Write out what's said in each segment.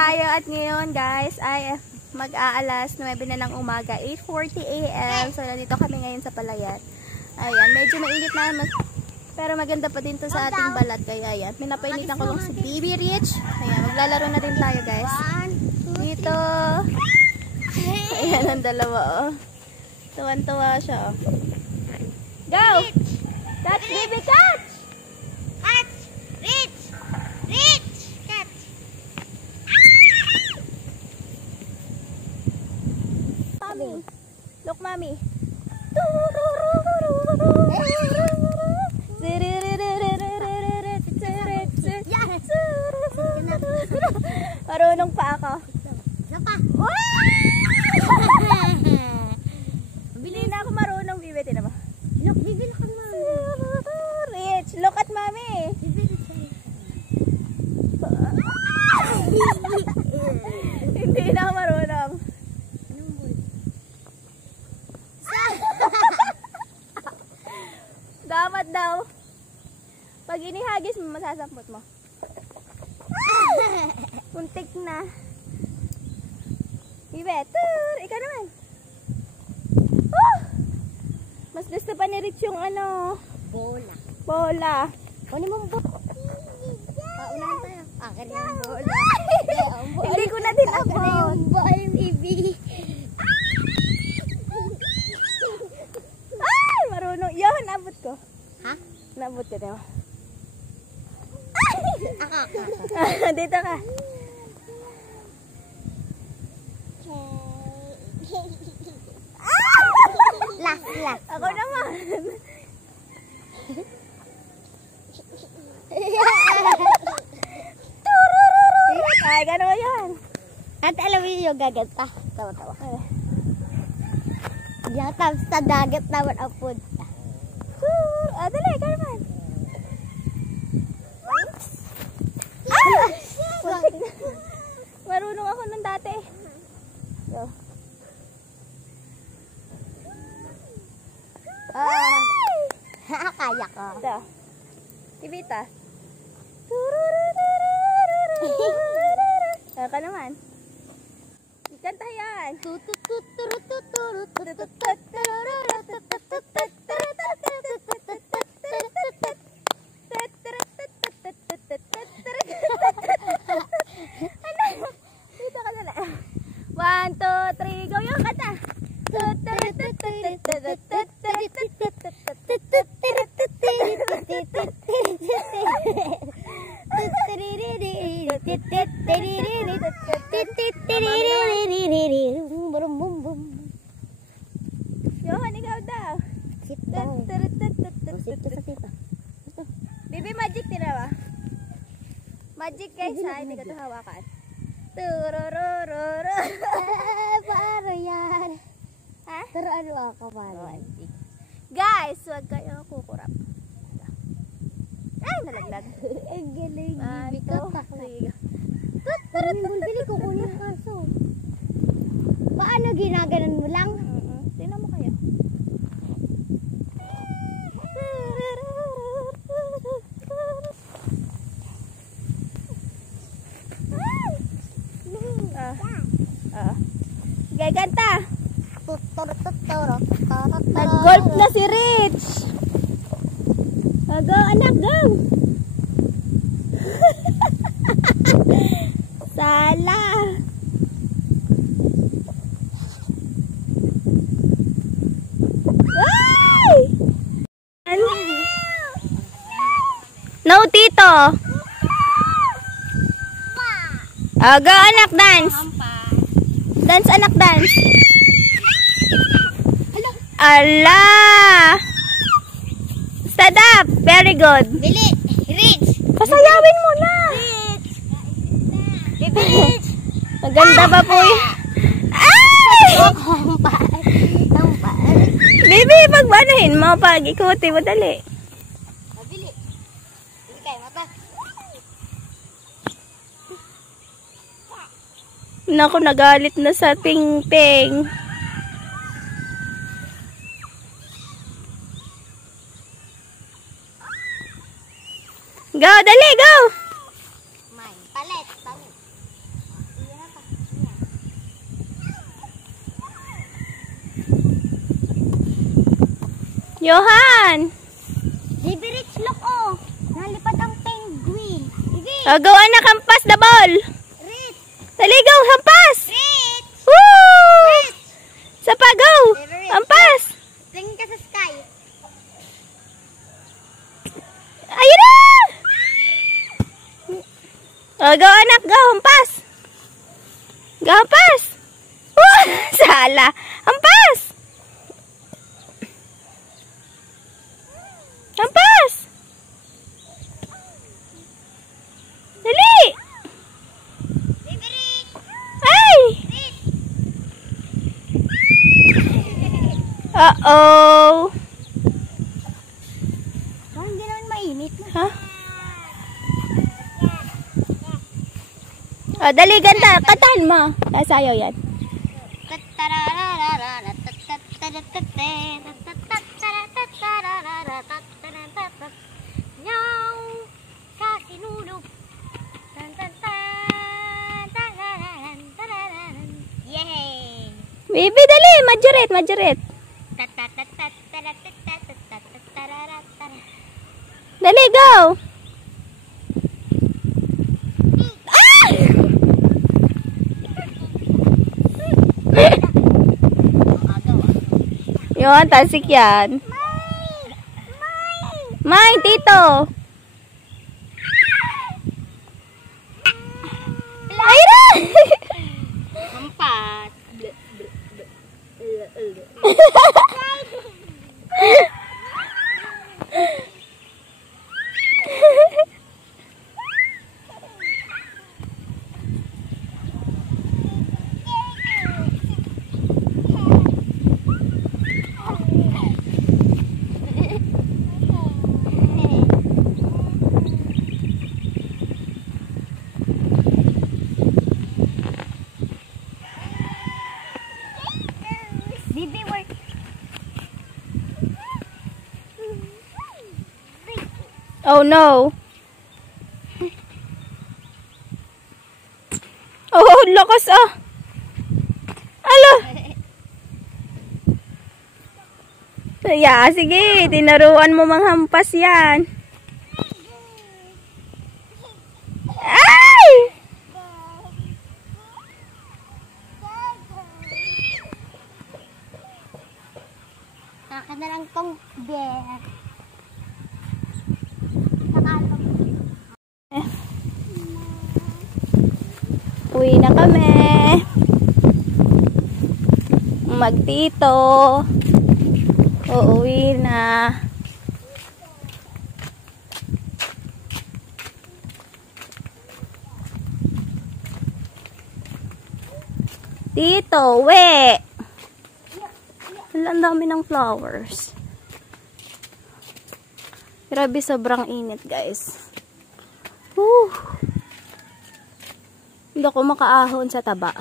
tayo at ngayon guys ay mag-aalas 9 na ng umaga, 8:40 AM. So nandito kami ngayon sa palayan. Ayan, medyo mainit na pero maganda pa din to sa ating balat. Kaya ayan, pinapainitan ko lang si Baby Rich. Ayan, maglalaro na din tayo guys. Dito. Ayan ang dalawa oh. Tuwan-tuwa siya oh. Go! Catch baby, catch! Catch! Rich! Rich! Catch! Mommy! Look, mommy! Marunong pa ako. Isa pa! Hindi na ako marunong, Bibi. Tina ba? Look, bibili ka na. Rich, look at mommy. Bibili ka na. Hindi na ako marunong. Dapat daw. Pag inihagis mo, masasampot mo. Muntik na. Bibi, tur! Ikaw naman. Mas gusto pa ni Rich yung ano? Bola. Bola. Kunin mo ang bola. Paunahan tayo. Akin yung bola. Hindi ko na din Akin ako. na yung bola, baby. Ay! Marunong. Yun, nabot ko. Ha? Nabot ko, diba? Ako. Dito ka. Last. Ako naman. Ay, gano'n yan. At alam mo yung gaganta. Tawa-tawa. Yung tapos sa dagat naman ang punta. Dali, ka naman. Marunong ako nun dati. Go. Kaya ko. Ito. Tibita. Ka naman. Ikanta yan. Dito ka na lang. 1, 2, 3, go yung kanta. Johan, ikaw daw. Sit down. Bibi, magic tinawa. Magic guys ha, hindi ka ito hawakan. Tururururu. Paano yan? Ha? Pero ano ako, paano? Guys, huwag kayo kukurap. Ay, nalaglag. Ang galing. One, Bibi two, ka, three, go. Bili ko kunin yung kaso. Paano ginaganon mo lang? Tingnan mo kayo. Okay, kanta. Nag-golf na si Rich. Go, anak, go. Sala. Ay! No, Tito. Go, anak, dance. Dance, anak, dance. Ala! Stand up. Very good. Bili! Rich! Pasayawin mo na. Rich! Maganda ba po yun? Ay! Bibi, pagbanuhin mo. Pag ikuti mo, dali. Bili! Bili kayo, mata. Naku, nagalit na sa Ping-Ping. Go, dali, go! Palit, palit. Johan! Baby Rich, look oh. Nalipad ang penguin. Baby. Oh, go anak, hampas the ball. Rich. Dali, go, hampas. Rich. Woo! Rich. Sa pa, go. Hampas. Tingin ka sa sky. Ayun na! Oh, go anak, go, hampas. Go, hampas. Woo! Sala. Hampas. Hampas. Dali. Baby Rich. Ay! Rich. Uh-oh. Oh, hindi naman mainit na. Ha? Oh, dali, ganda. Kantahan mo. Sayaw yan. Yay! Baby, dali. Majoret, majoret. Dali, go. Ah! Yun, tasik yan. May, tito. Ay na! Hampas. Bibi, work. Oh no. Oh, lakas ah. Ala. Yeah, sige, tinaruan mo manghampas yan. Ay! Saka na lang tong bear. Uwi na kami. Magtito. Uuwi na. Tito, we. Ang dami ng flowers. Grabe, sobrang init, guys. Whew. Hindi ako makaahon sa taba.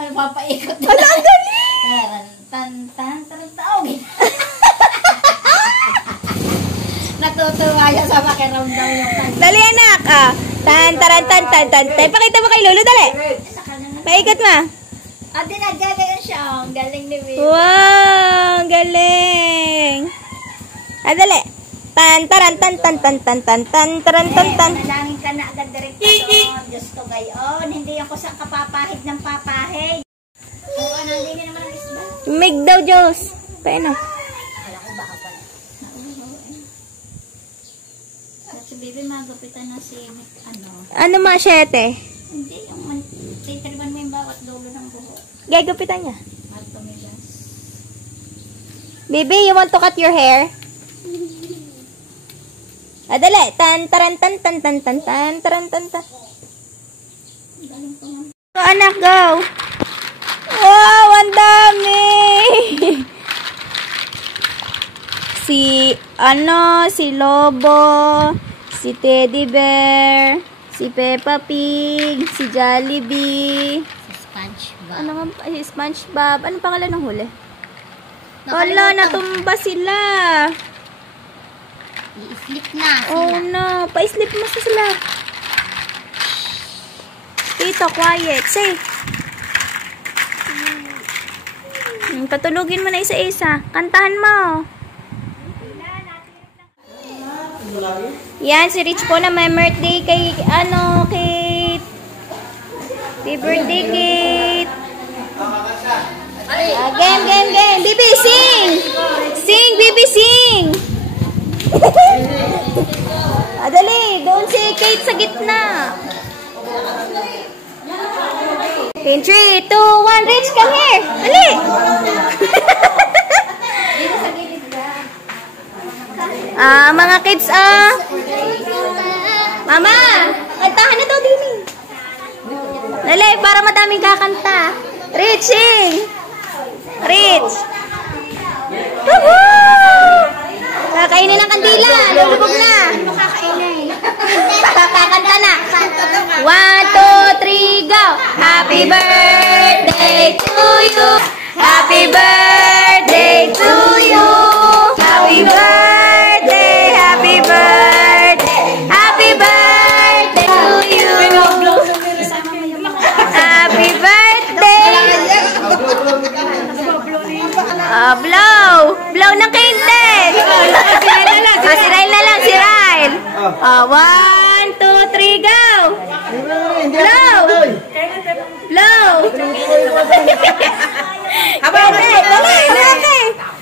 Ay, papaikot. Wala, ang galing! Natutuwa siya sa pakiramdam yung kanya. Dali, anak! Ah. Tan, taran, tan, tan, tan. Pakita mo kay Lolo, dali. Paikot mo. Ah, dinagaling siya. Ang galing ni Bibi. Wow! Galing! Ah, dali. Tan, taran, tan, tan, tan, tan, tan, tan, taran, tan, tan. Manalangin ka na agad direkto doon. Diyos ko gayon. Hindi ako sa kapapahid ng papahid. Kung ano, hindi naman ang isda. Mig daw, Diyos. Paano? Kala ko baka pala. At si Bibi magapitan na si ano. Ano machete? Hindi, yung titriban mo yung bawat dulo ng buhok. Gagapitan niya. Matumigas. Baby, you want to cut your hair? Ah, dali. Tan, taran, tan, tan, tan, tan, tan, taran, tan, tan. Go, anak, go. Wow, ang dami. Si Lobo, si Teddy Bear, si Peppa Pig, si Jollibee. Si SpongeBob. Ano nga, si SpongeBob. Anong pangalan ng huli? Wala, natumba sila. I-slip na sila. Oh no, pa-slip mo sila. Tito, quiet. Say. Patulugin mo na isa-isa. Kantahan mo. Yan, si Rich po na may birthday kay, Kate. Happy birthday, Kate. Game. Bibi, sing! Sing, Bibi, sing! Dali, doon si Kate sa gitna. In 3, 2, 1, Rich, come here! Dali! Mga kids, Mama, kantahan na to, Dini. Dali, para madaming kakanta. Rich, sing! Rich! Woohoo! Kakainin ng kandila. Lulubog na. Kakanta na. 1, 2, 3, go! Happy birthday to you! Happy birthday to you! Happy birthday! Happy birthday! Happy birthday to you! Happy birthday! Blow! Blow ng candle! Si Ryle na lang, si Ryle! 1, 2, 3, go! Blow! Blow!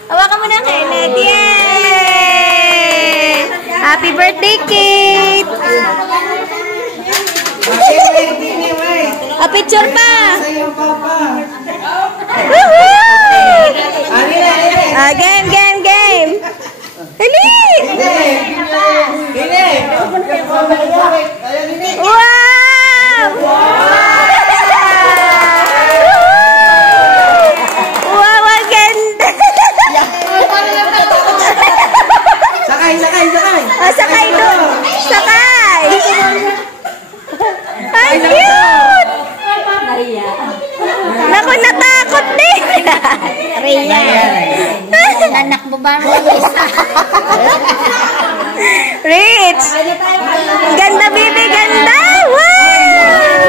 Hawakan mo na, Kenneth! Yay! Happy birthday, Kate! Picture pa! Game! Dali! Wow! Wow, ang ganda! Sakay! Sakay doon! Sakay! Ang cute! Naku, natakot din! Rhea. Nanak mo ba mo isa? Rich! Ganda, baby, ganda! Wow!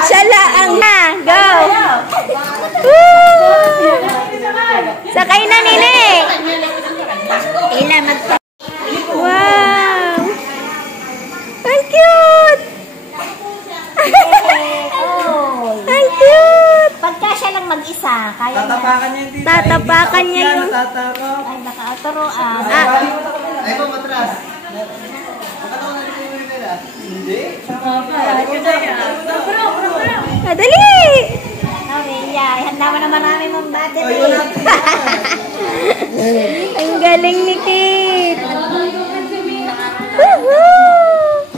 Siya laang na. Go! Woo! Sakay na, Nini! Wow! Ang cute! Ang cute! Pagka siya lang mag-isa, kaya niya. Tatapakan niya yung tita. Tatapakan niya yung... Natatakot. Ay, nakaturoan. Ay, mo matras. Hindi. Dali! Rhea, handa mo naman namin mong battery. Ang galing ni Kate! Woohoo!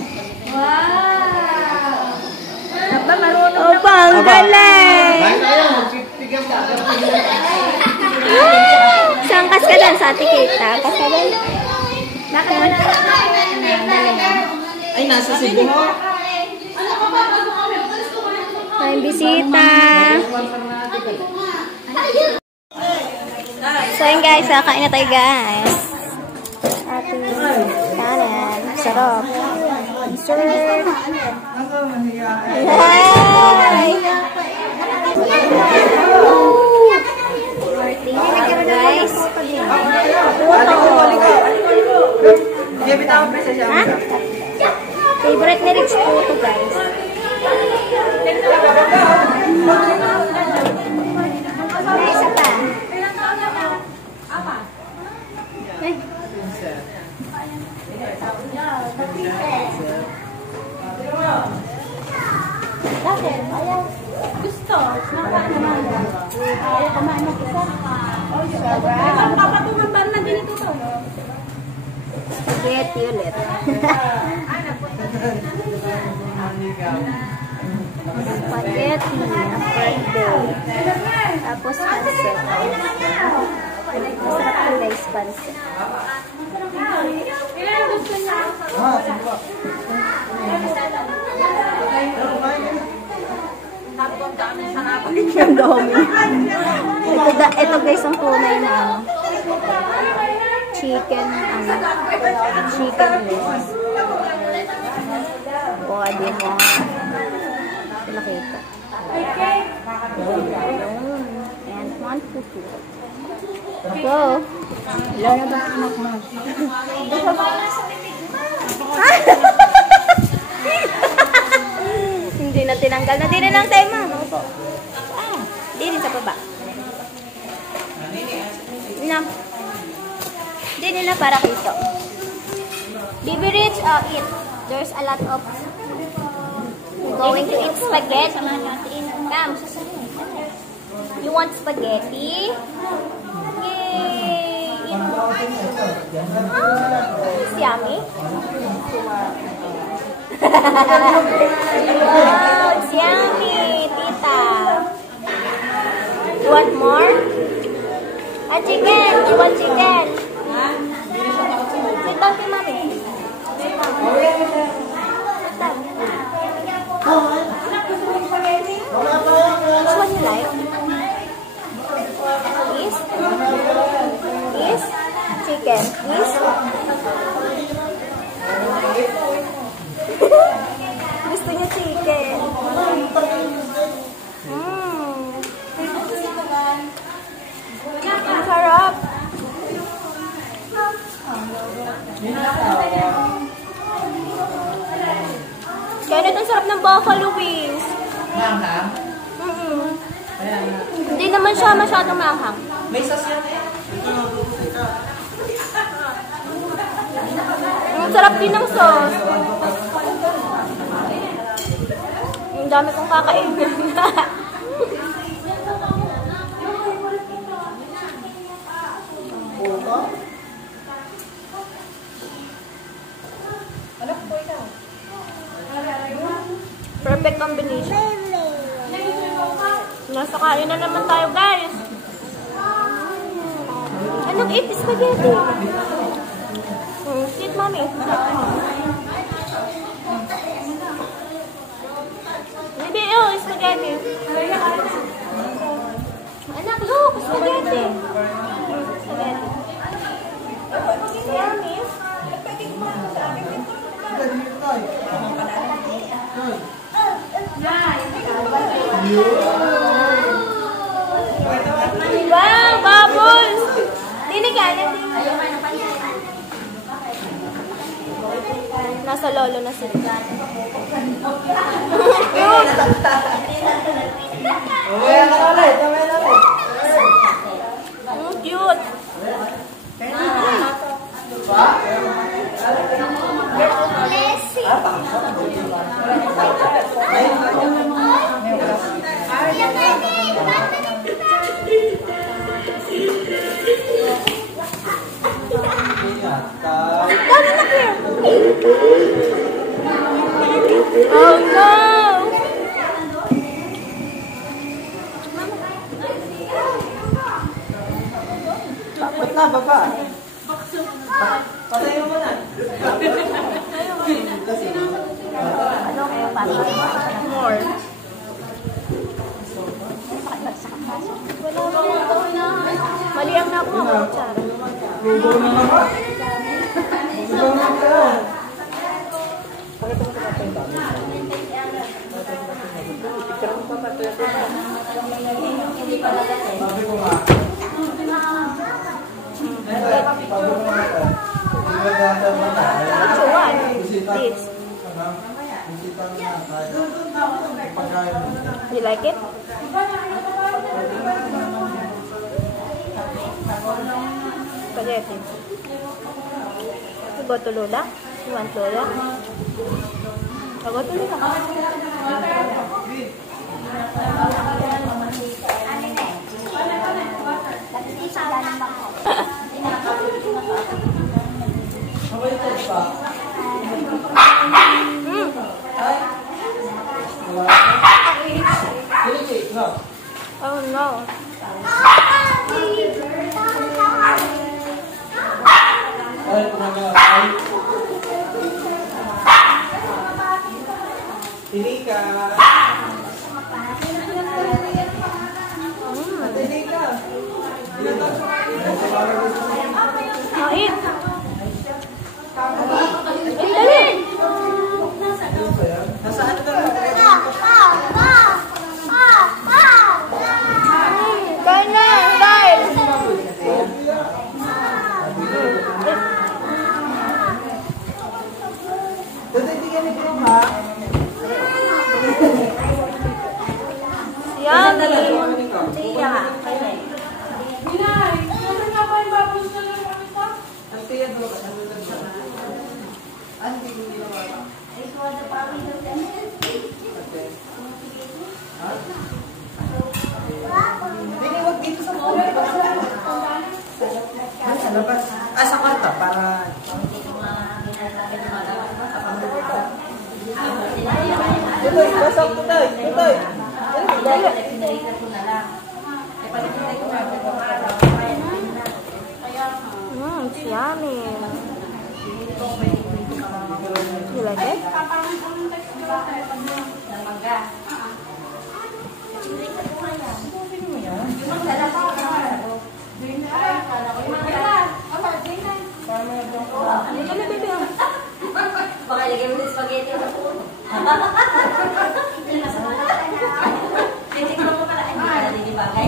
Aba, marunong Opa, ang galing! Sangkas ka lang sa ate Kate, ha? Kasabay. Bakit mo? Ay, nasa Cebu. May bisita. So yun guys, kain na tayo guys. Ating kanan. Sarap. Sir. Hi! Guys. Ha? Favorite ni Rich po ito guys. May isa pa. Ay. Bakit? Ayaw. Gusto. Ayaw kumain ng isa. Ang papatungan ba na ganito to? Spaghetti ulit. Spaghetti ang birthday. Tapos pancit. Masarap ang rice pancit. Ang dami. Ito guys, ang tunay na chicken legs. O, di mo. Pinakita. And 1, 2, 2. Go. Ilan na ba ang anak mo? Hindi na tinanggal. Na din lang tayo, ma'am. Di rin sa baba. Di nila para kito. Baby Rich, eat. There's a lot of... We're going to eat spaghetti. Come. You want spaghetti? Yay! It's yummy. Wow, it's yummy, tita. You want more? A chicken. You want chicken? Sit down kay mommy. Sit down. Which one you like? This? This? Chicken. This? Gusto niya chicken. Ang sarap. Kaya nito ang sarap ng buffalo wings. Manghang? Ayan na. Hindi naman siya masyadong manghang. May sauce yan eh. Ang sarap din ng sauce. Ang dami kong kakainin. Perfect combination. Nasa kain na naman tayo, guys. Anong eat spaghetti? Sit, mommy. Baby, spaghetti. Anak, look, spaghetti. Spaghetti. Yummy. Wow, bubbles! Dinig ka, nasa lolo na sila. Mamaya na ulit. Cute! Oh no! Ba't na, baba? Patayin mo na. More. Mali ang nakuha ko, Chara. Lugo na naman. Lugo na naman. Sabi ko nga. Sabi ko nga. Which one? This. You like it? Spaghetti. You go to Lola? You want Lola? I'll go to Lola. Oh no. Tika. Yummy! Siya nga. Huwag dito sa mga. Sa labas. Sa kwarta para... Tutoy, pasok, tutoy. Tutoy. It's yummy. You like it? Baka lagyan mo ng spaghetti sa puno. Titignan mo pala. Ay, hindi ka na dinibagay.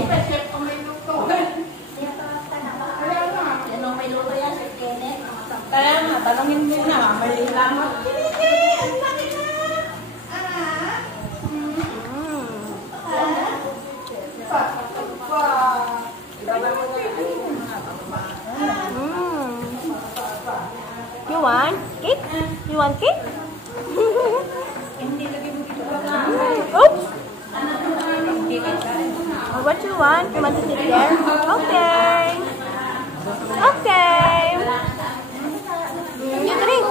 Yan ang may luto yan, Sir Kenneth. Kaya nga, tanongin mo na. Mali lang. You want cake? You want cake? Oops! What you want? You want to sit there? Okay. Okay. You drink.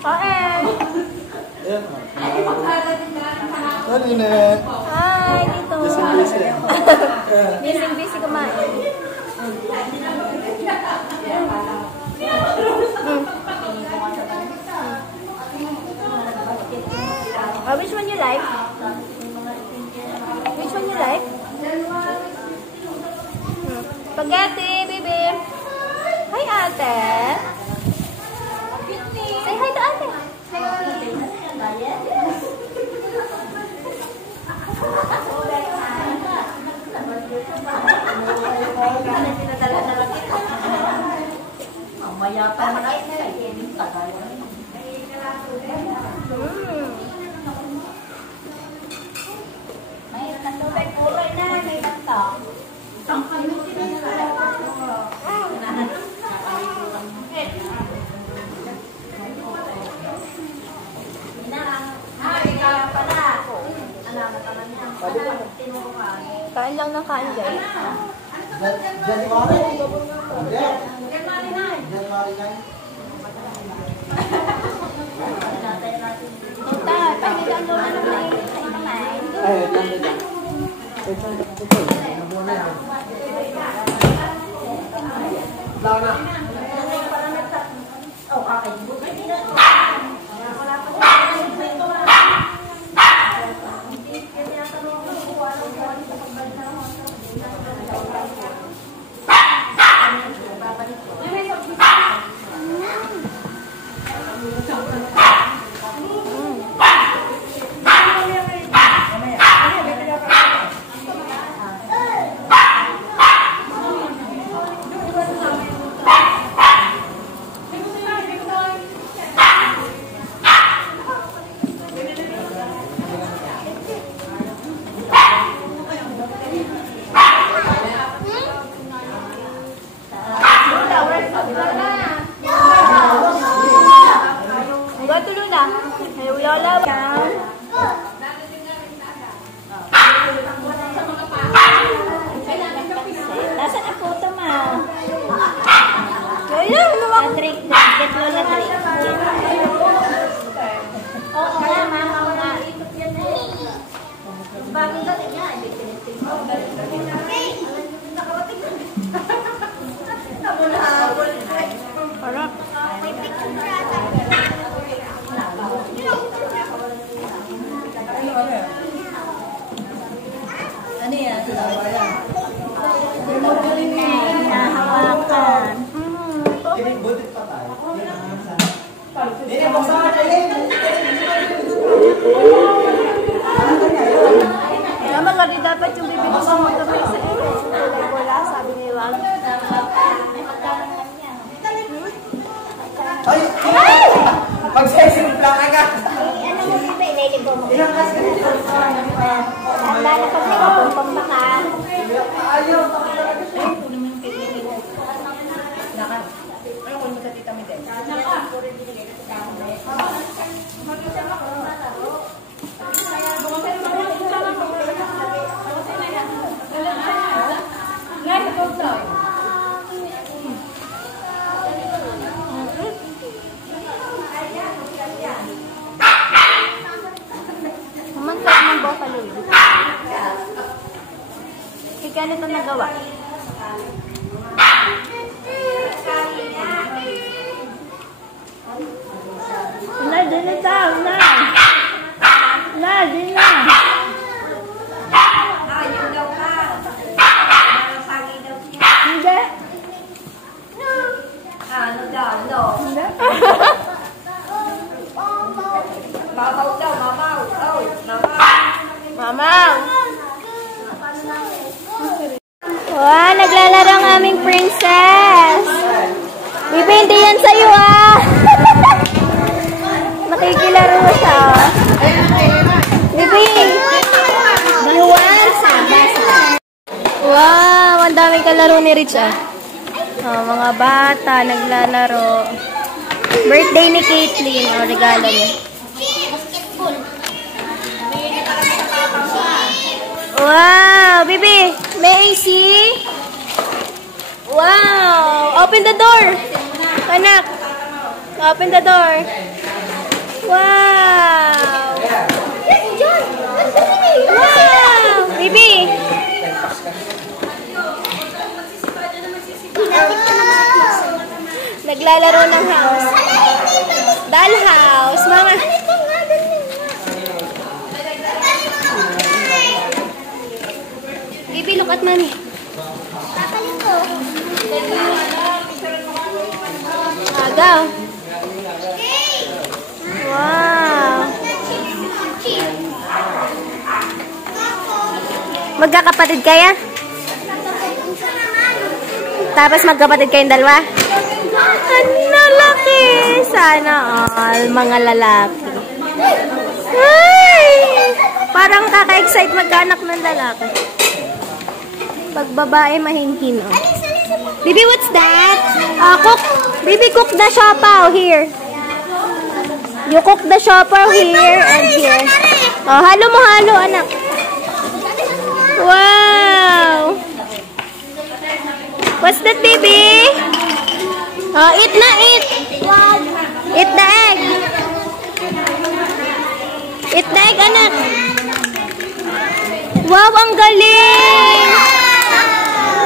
Kain! Hi, dito. Busy kumain. Which one you like? Which one you like? Spaghetti, baby. Hi, ate. Say hi to ate. Mamaya pa naman ay tagal. May katubig kulay na, may kanta. Ang kalutin na Kain lang ng kain, guys. January. Tita, pwede lang doon ano na Ay, tanda. Lana. Oh, okay. Nasaan ang photo mo? Drink. Get Lola drink. Oo nga, mama ko na. Ikot yan eh. Bagong dating nga. Nakarating na. Nabunahabol. Harap. May picture na. Ano yan? Nahawakan. Butit pa tayo. Hindi, buksan ka tayo. Naman, dapat yung bibig mo. Magkano ito nagawa? Na, din na daw, na. Na, din na. Hindi. Ano daw, no? Hindi. Mamaw daw, mamaw. Oh, Mamaw. Wow, naglalaro ang aming princess. Bibi, hindi yan sa'yo ah. Nakikilaro siya. Bibi. Bluwan, sabasa. Wow, ang daming kalaro ni Rich ah. Oh, mga bata naglalaro. Birthday ni Caitlyn. O, regalo niya. Wow, Bibi, may I see? Wow, open the door. Anak, open the door. Wow. Wow, Bibi. Naglalaro ng house. Doll house, mama. Bibi, look at mommy. Agaw. Wow. Magkakapatid kaya? Tapos magkapatid kayong dalawa? Ano, laki! Sana all mga lalaki. Ay! Parang kaka-excite magkaanak ng lalaki. Pag babae, mahinghin. Oh. Bibi, what's that? Cook. Bibi, cook the siopaw here. You cook the siopaw here and here. Oh, halo mo, halo, anak. Wow! What's that, baby? Oh, eat na, eat. Eat the egg. Eat the egg, anak. Wow, ang galing!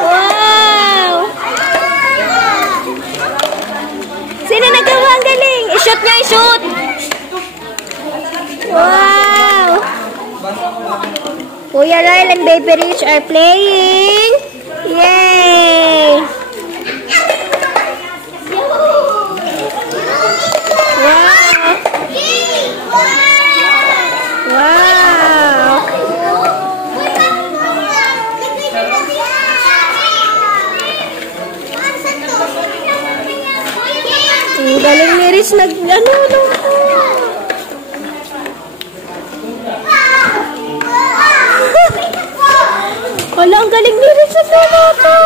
Wow! Sino nagawa ang galing? I-shoot niya, i-shoot! Wow! Kuya Ryle and Baby Rich are playing! Yay! Wow! Wow! Ang galing ni Rich nag-ano. Wala, ang galing ni Rich nagluluto.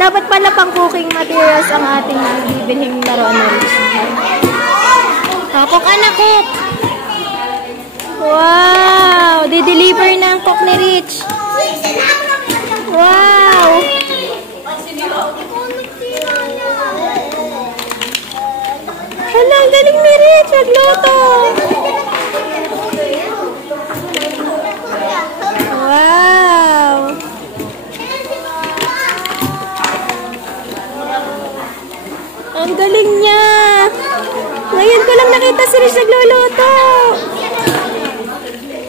Dapat pala pang cooking materials ang ating bibilhing laruan na Rich. Cook, anak, cook. Wow! Di-deliver na ang cook ni Rich. Wow! Hala, ang galing ni Rich nagluto. Wow! Ang galing niya. Ngayon ko lang nakita si Rich nagluluto.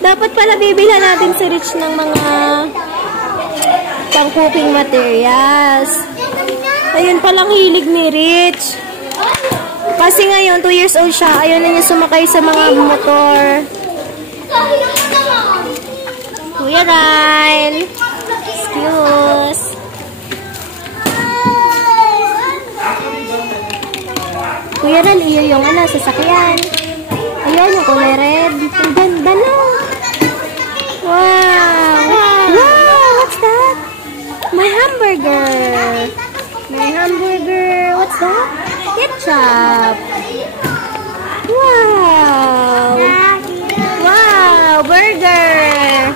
Dapat pala bibilhan natin si Rich ng mga pang-cooking materials. Ayun palang hilig ni Rich. Kasi ngayon, 2 years old siya. Ayaw na niya sumakay sa mga motor. Kuya Ryle. Excuse. Kuya Ryle, iyo yung sasakyan. Ayun, yung kulay red. Ang ganda na. Wow. Wow, what's that? My hamburger. My hamburger. What's that? Ketchup. Wow. Wow, burger.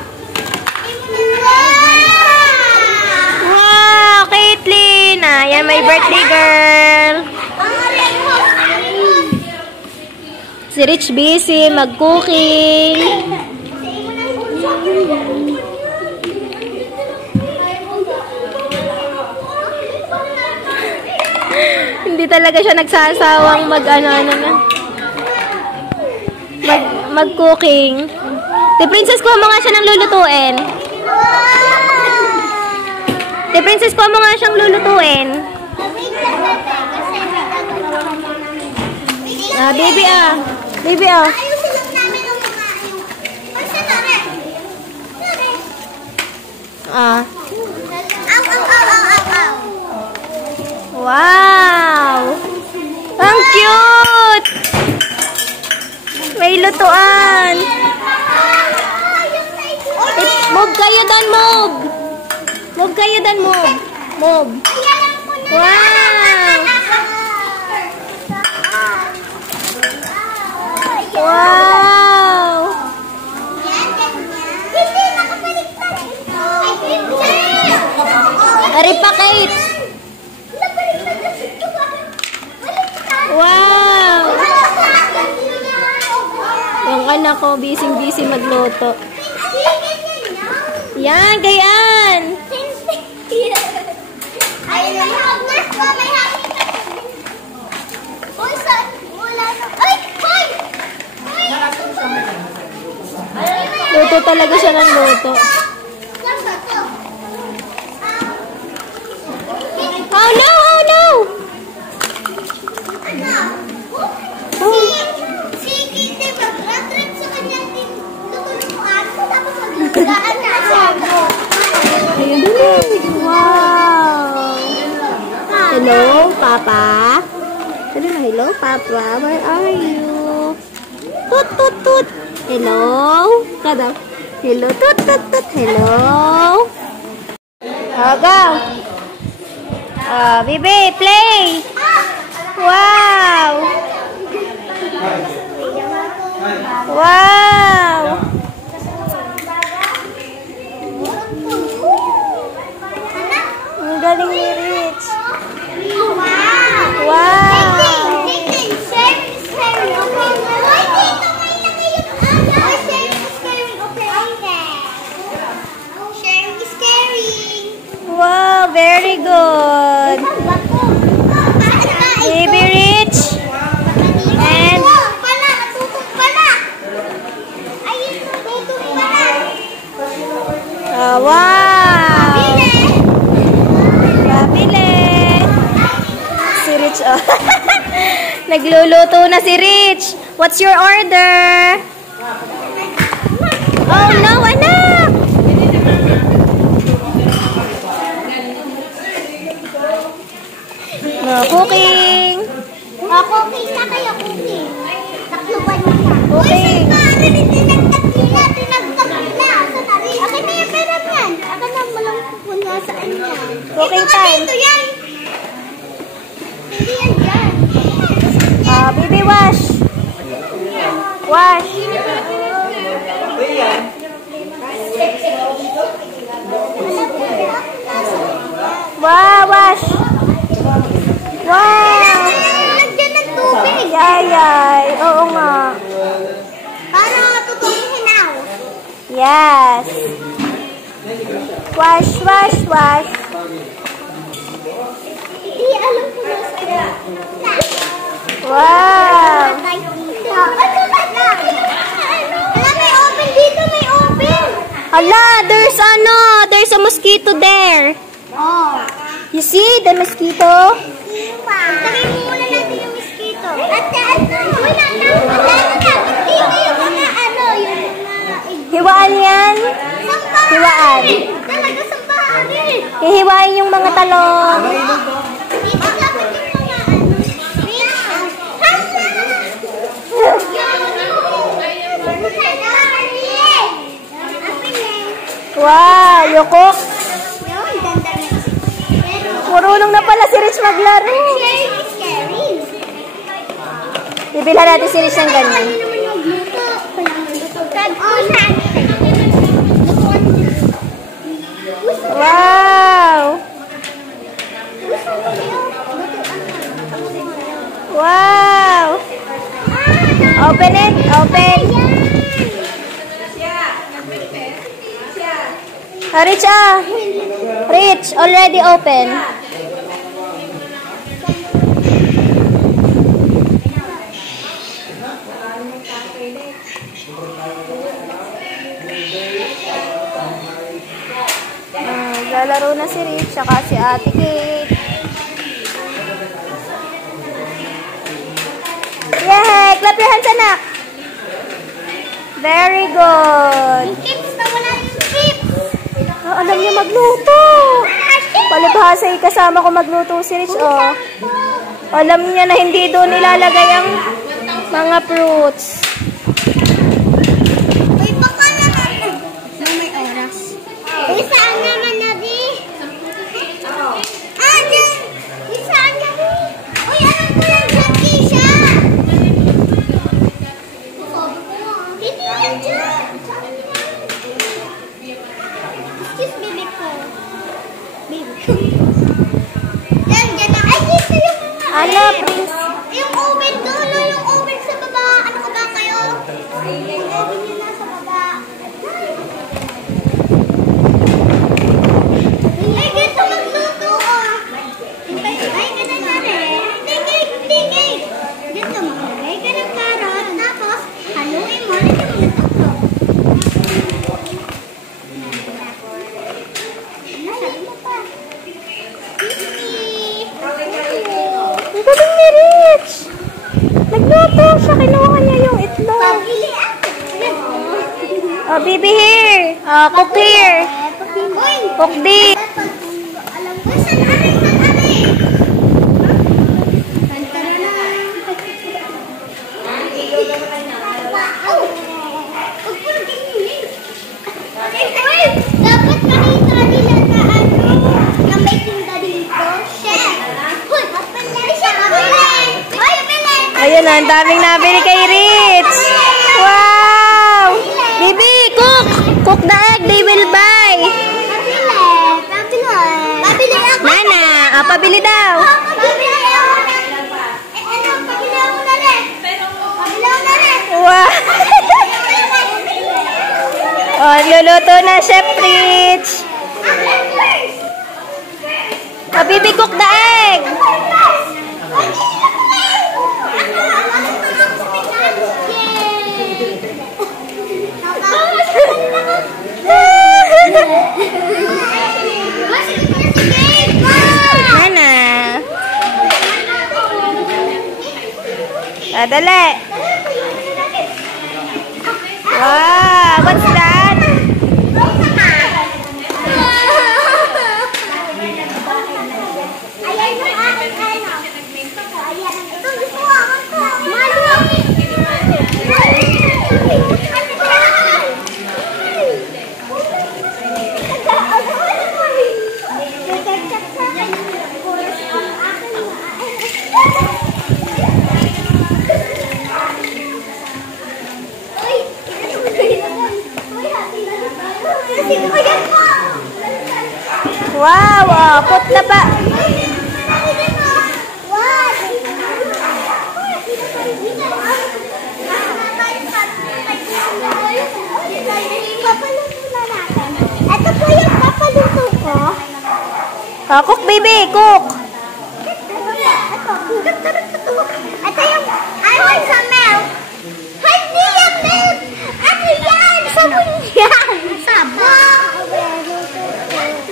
Wow, Caitlyn. Ayan, my birthday girl. Si Rich busy mag-cooking. Hindi talaga siya nagsasawang mag-cooking. The princess, kuha mo nga siya ng lulutuin. The princess, kuha mo nga siyang lulutuin. Baby Baby Ayusin lang namin ang mga yung... Pagsa na rin. Aw. Wow! Ang cute! May lutuan. Move kayo doon, move! Move kayo doon, move! Move! Wow! Wow! Ari pa, Kate! Wow! Yung anak ko, busy magluto. Yan, gayaan! Luto talaga siya ng luto. Oh no! Oh no! Wow! Hello, Papa? Hello, Papa. Where are you? Toot, toot, toot. Hello? Kada. Hello, toot, toot, toot. Hello? Go. Bibi, play. Wow! Wow! Ang galing ni Rich. Wow! Wow, very good. Baby Rich. And wow! Pabili! Si Rich, oh. Nagluluto na si Rich. What's your order? Oh no, anak! Cooking! Cooking na kayo, cooking. Takluban mo na. Cooking! Tinagtakila. Akin na yung pera yan. Akin na malang pupunta sa kanya. Cooking time. Ito yan. Hindi yan yan. Baby, wash. Wash. Wow, wash. Wow. Nandiyan ang tubig. Yay. Oo nga. Para tutubihin na. Yes. Wash, wash, wash. Hindi, alam ko na sa'yo. Wow. Wala, may open dito, may open. Hala, there's a mosquito there. Oh. You see the mosquito? Tagay mo muna natin yung mosquito. Ate, wala na. Dito yung mga yung mga... Hiwaan yan. Sambahan. Hiwaan. Talaga sambahan eh. Hihiwain yung mga talong. Dito dapat yung mga Wow, you cook? Yun, ganda niya. Marunong na pala si Rich maglaro. Sharing is caring. Bibilhan natin si Rich ng ganyan. Wow! Wow! Open it. Open. Rich, Rich, already open. Naglalaro na si Rich, saka si Ate Kate. Yay! Clap your hands, anak! Very good! Yung chips na wala yung chips! Alam niya magluto! Palibhasa kasama ko magluto si Rich, oh. Alam niya na hindi doon nilalagay ang mga fruits. Uy, baka naman! May oras. Uy, saan naman na, Di? Ah, dyan! Uy, saan na, Di? Uy, alam ko lang dyan, Tisha! Hindi yan dyan! Excuse baby ko. Baby ko. Yan, dyan na. Ay, dito yung mga... Ano, please? Yung oven dulo, yung oven sa baba. Ano ka ba kayo? Yung oven yun nasa baba. Ay, ganito magluto, oh. Ay, ganun na rin. Tingay. Ganito maglagay ka ng carrot, tapos haluin mo, lagyan mo ng taklo. Sabi mo pa. Ang galing ni Rich! Nagluto siya, kinuha niya yung itlog. Pabili ah. Oh, baby here! Cook here! Cook this! Alam ko, saan ari? Dapat kanina nila na na may tinda dito. Chef! Hoy, kapalari siya. Hoy, bilhin! Ayun na, ang daming nabili kay Rich! Wow! Baby, cook! Cook the egg, they will buy! Pabili ako. Nana, pabili daw! Pabili ako. Pabili ako na rin. Pabili ako na rin. Wow! Oh, luluto na, Chef Rich! Oh, baby, cook the egg! Nana! Dali! Wow! What's that? Ayan yung aking ano. Ayan. Ito gusto ko. Maluwag. Wow! Oh, put na pa! Ito po yung papaluto ko. Oh, cook, baby! Cook! Ito yung ano sa milk. Hindi yung milk. Ano yan? Sabon yan. Sabon.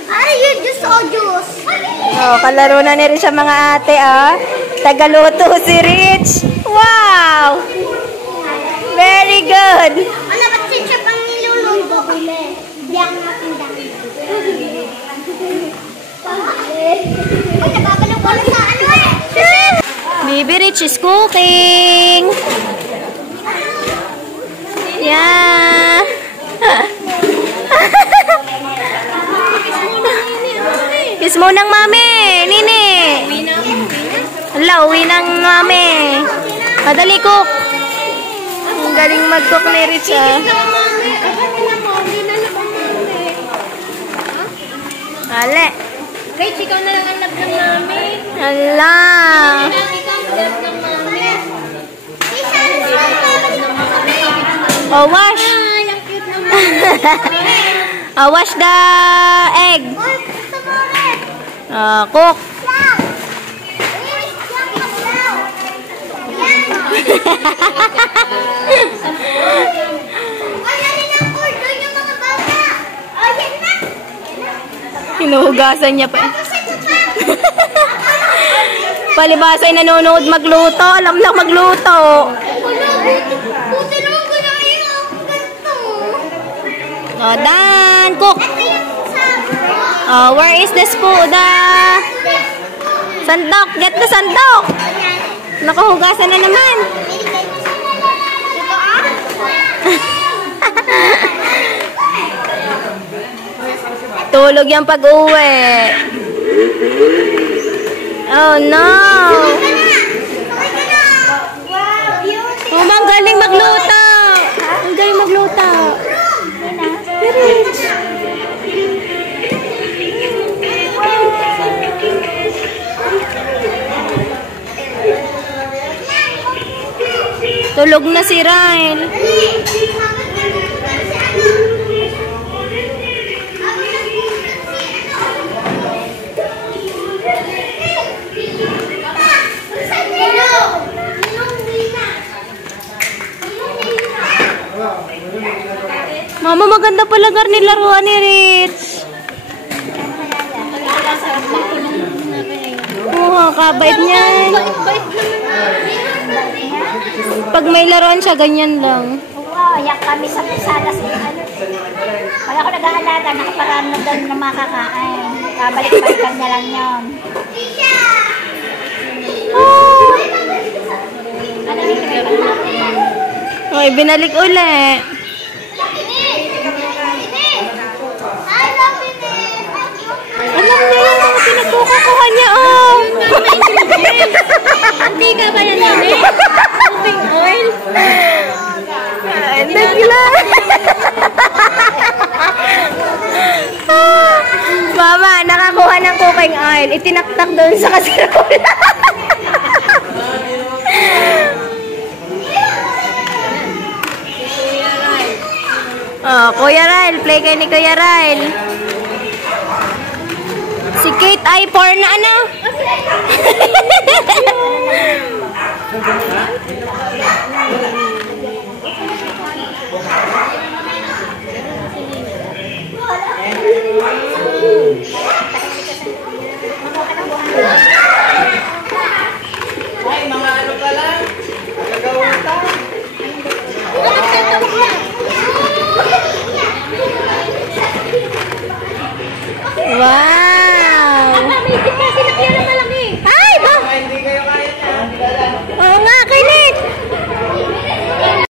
Ano yun? Just o juice. Oh, kalaro na ni Rich sa mga ate, ah. Tagaluto si Rich. Wow! Very good! Ano ba't si Chef ang niluluto? Diyan natin dami. Uy, nababalaw ko sa ano eh. Baby Rich is cooking! Yeah! Kiss mo ng mami! Nini! Hala, uwi ng mami! Madali cook! Ang galing mag-cook ni Rich, ah. Ale! Rach, ikaw na lang ang love ng mami. Hala! Ikaw ang love ng mami. Oh, wash! Ay, ang cute naman. Oh, wash the egg! Uy, gusto mo rin. Cook! Wow. Uy, yan, maglaw. Yan. Ay, alin ang order yung mga bata. Oh, yan na. Hinuhugasan niya pa. Palibasa ay nanonood magluto. Alam lang magluto. Buti naman ko na yun. Ganito. Oh, Dan, cook. Ito yung sabi. Oh, where is the spoon? Sandok. Get the sandok. Nakahugasan na naman. Tulog yung pag-uwi. Oh no. Oh, ang galing magluto. Ang galing magluto. Tulog na si Ryle. Mama, maganda pala garni laruan ni Rich. Oo, kabait niya. Pag may laruan siya, ganyan lang. Oo, yak kami sa pisadas. Wala ko nag-aalaga, nakaparaan na doon na makakain. Kabalik-balikan niya lang yun. Oy, binalik uli. Alam niya yun, mga pinagkukuha niya, oh. Hindi ka ba yan namin? Moving oil? Nagla. Mama, nakakuha ng cooking oil. Itinaktak doon sa kasirola. Oh, Kuya Ryle. Play kayo ni Kuya Ryle. Si Kate ay porn na ano? Ay, mga ano ka lang? Nagawin ka? Wow!